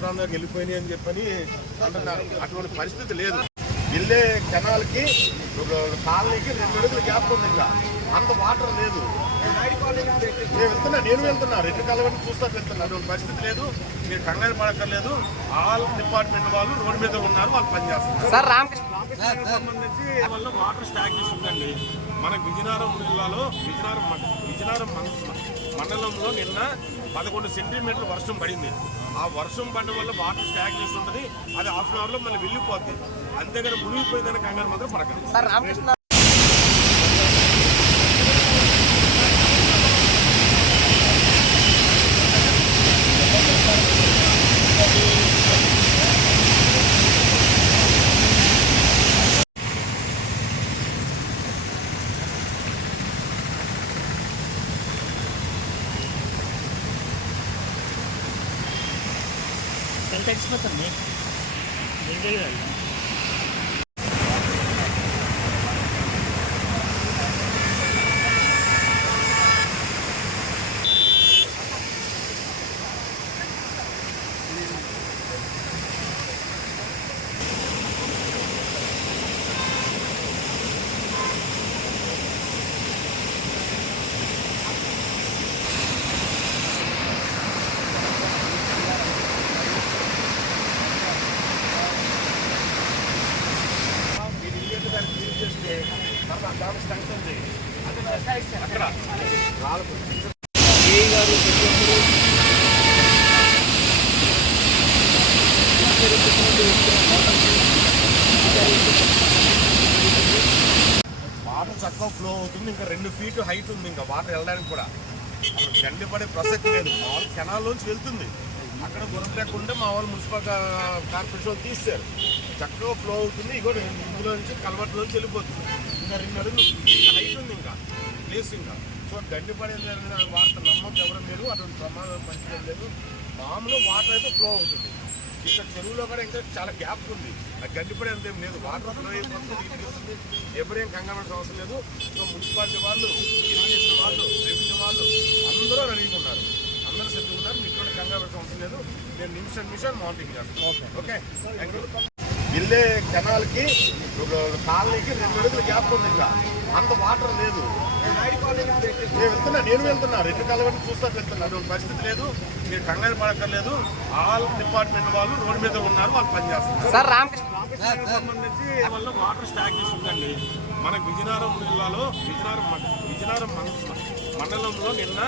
ప్రాంతానికి వెళ్ళిపోయినాయి అని చెప్పని అంటున్నారు. అటువంటి పరిస్థితి లేదు. వెళ్ళే కెనాల్కి ఒక కాలనీకి రెండు అడుగులు గ్యాప్ ఉంది ఇంకా అంత వాటర్ లేదు. నేను వెళ్తున్నా నేను వెళ్తున్నా. రెండు కలవని చూస్తా వెళ్తున్నా. అటువంటి పరిస్థితి లేదు. మీరు కంగారు పడక్కర్లేదు. ఆల్ డిపార్ట్మెంట్ వాళ్ళు రోడ్డు మీద ఉన్నారు వాళ్ళు పనిచేస్తున్నారు సార్ రామకృష్ణ సంబంధించి వల్ల వాటర్ స్టాగ్నేషన్ ఉందండి. మన విజయనగరం జిల్లాలో విజయనగరం విజయనగరం మండలంలో నిన్న పదకొండు సెంటీమీటర్ల వర్షం పడింది. ఆ వర్షం పడడం వల్ల వాటర్ స్టాక్ ఉంటుంది. అది హాఫ్ అన్ అవర్లో మళ్ళీ వెళ్ళిపోతుంది అంతేగాని మునిగిపోయిందని కంగారు మాత్రం పడకండి. సార్ రామకృష్ణ తల వాటర్ చక్కగా ఫ్లో అవుతుంది ఇంకా రెండు ఫీట్ హైట్ ఉంది ఇంకా వాటర్ వెళ్ళడానికి కూడా. అక్కడ గండి పడే ప్రసక్తి లేదు. మామూలు కెనాల్లోంచి వెళ్తుంది. అక్కడ గురలేకుండా మా వాళ్ళు మున్సిపల్ కార్పొరేషన్ తీస్తారు చక్కగా ఫ్లో అవుతుంది. ఇగో ఇందులో నుంచి కలవట్లోంచి వెళ్ళిపోతుంది. ఇంకా రెండు అడుగులు ఇంకా హైట్ ఉంది ఇంకా ప్లేస్ ఇంకా సో గండి పడేది వార్త నమ్మకం ఎవరు మీరు అటువంటి ప్రమాదం మంచిది లేదు మామూలు వాటర్ అయితే ఫ్లో అవుతుంది ఇక్కడ చెరువులో కూడా ఇంకా చాలా గ్యాప్ ఉంది ఆ గడ్డి పడే అంత ఏం లేదు వాటర్ ఫ్లో అయిపోతుంది ఎవరేం కంగారు అవసరం లేదు సో మున్సిపాలిటీ వాళ్ళు ఇరిగేషన్ వాళ్ళు రెవెన్యూ వాళ్ళు అందరూ రెడీగా ఉన్నారు. అందరూ సిద్ధంగా ఉన్నారు. మీకు కూడా కంగారు అవసరం లేదు. నేను నిమిషం నిమిషం మానిటరింగ్ చేస్తాను. ఓకే. థ్యాంక్ యూ వెళ్ళే కెనాల్కి కాలనీకి రెండు అడుగులు గ్యాప్ ఉంది ఇంకా. అంత వాటర్ లేదు. నేను వెళ్తున్నా నేను వెళ్తున్నా. రెండు కలవని చూస్తా వెళ్తున్నా. అటువంటి పరిస్థితి లేదు. మీరు కంగారు పడక్కర్లేదు. ఆల్ డిపార్ట్మెంట్ వాళ్ళు రోడ్డు మీద ఉన్నారు వాళ్ళు పనిచేస్తున్నారు సార్ రామకృష్ణ సంబంధించి వల్ల వాటర్ స్టాగ్నేషన్ ఉందండి? మన విజయనగరం జిల్లాలో విజయనగరం విజయనగరం మండలంలో నిన్న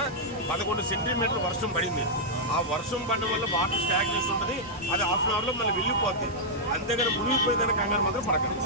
పదకొండు సెంటీమీటర్లు వర్షం పడింది. ఆ వర్షం పడడం వల్ల వాటర్ స్టాగ్నేషన్ ఉంటుంది. అది హాఫ్ అన్ అవర్లో మళ్ళీ వెళ్ళిపోతుంది అంతేగాని మునిగిపోయిందని కంగారు మాత్రం పడకండి.